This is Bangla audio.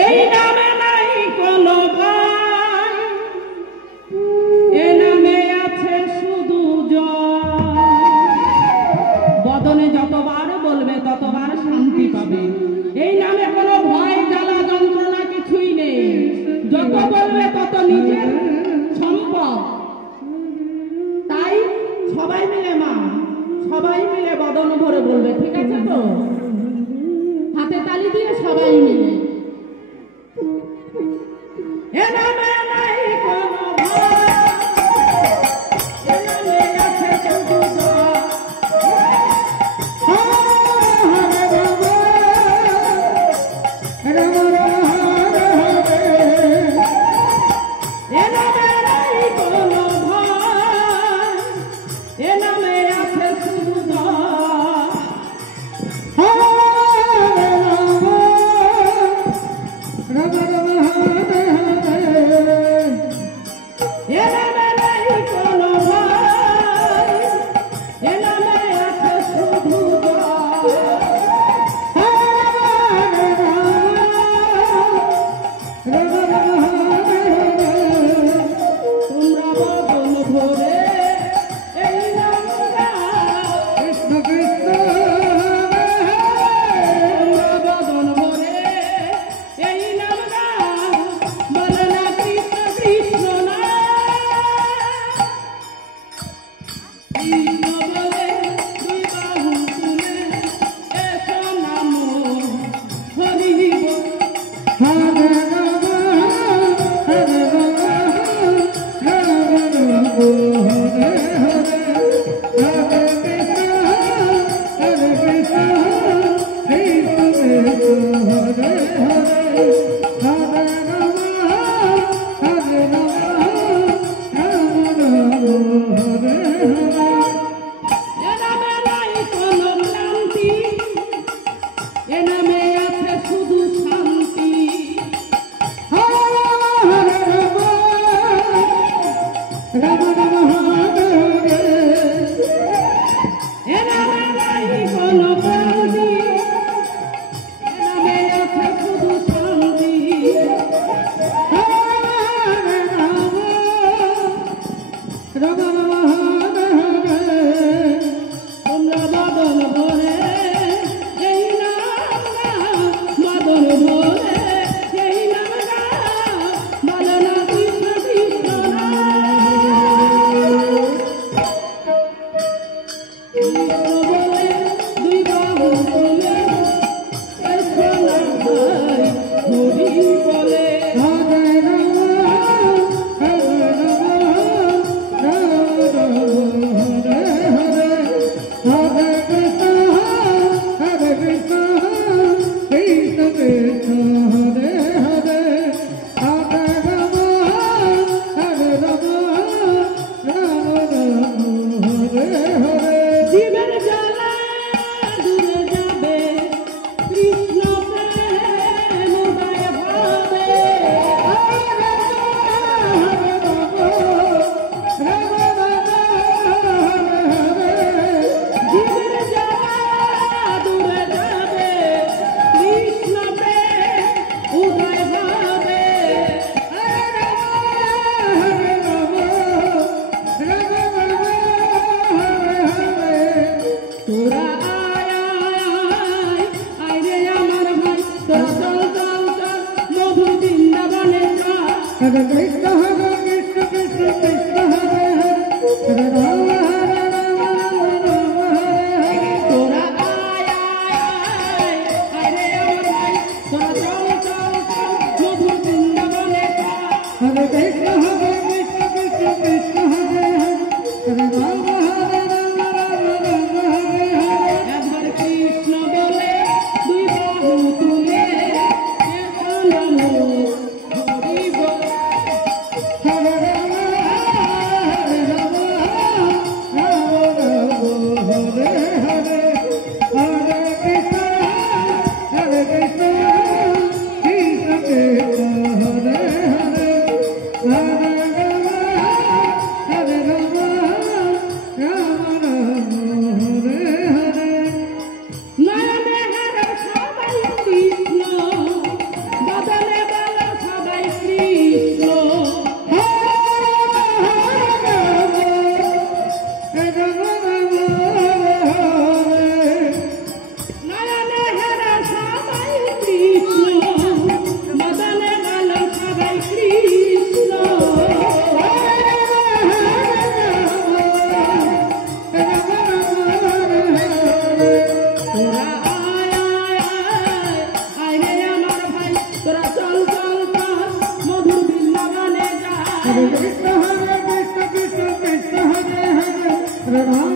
এই নামে নাই কোনো ভয়, এ নামে আছে শুধু জয়। বদনে যতবার বলবে ততবার শান্তি পাবে। এই নামে কোনো ভয় জ্বালা যন্ত্রণা কিছুই নেই। যত বলবে তত নিজের সম্পদ। তাই সবাই মিলে মা, সবাই মিলে বদন ভরে বলবে, ঠিক আছে তো? হাতে তালি দিয়ে সবাই মিলে এ নামে নাই কোনো ভয়, এ নামে আছে শুধু জয়। এ নামে নাই কোনো ভয়, এ নামে আছে শুধু জয়। এ নামে নাই কোনো ভয়, এ নামে আছে শুধু জয়। তোমরা বদন ভরে এই নাম গাও, কৃষ্ণ কৃষ্ণ। তোমরা বদন ভরে এই নাম গাও, বলো না কৃষ্ণ কৃষ্ণ না। কৃষ্ণ বলে দুই বাহু তুলে এসো নাম হরি বল। এ নামে নাই কোনো ক্লান্তি, এ নামে আছে শুধু শান্তি। এ নামে নাই কোনো ক্লান্তি, এ নামে আছে শুধু শান্তি। তোমরা বদন ভরে এই নাম গাও, বদন ভরে এই নাম গাও, বলো না কৃষ্ণ কৃষ্ণ না। কৃষ্ণ বলে দুই বাহু তুলে এসো না ভাই হরি বলে। জীবের জ্বালা দূরে যাবে, কৃষ্ণ প্রেম উদয় ভাবে। জীবের জ্বালা দূরে যাবে, কৃষ্ণ প্রেম উদয় ভাবে। তোরা আয় আয় আয় রে আমার ভাই, তোরা চল চল চল মধুর বৃন্দাবনে চল। হরে কৃষ্ণ কৃষ্ণ কৃষ্ণ হরে হরে রাম হরে রাম রাম হরে হরে। তোরা আয় আয় আয় রে আমার ভাই, তোরা চল চল চল মধুর বৃন্দাবনে চল। হরে কৃষ্ণ কৃষ্ণ কৃষ্ণ হরে হরে রাম হরে রাম রাম হরে হরে। এবার কৃষ্ণ বলে দুই বাহু তুলে এসো নাম হরি বল। Hare Krishna Krishna Krishna Hare Hare Hare Rama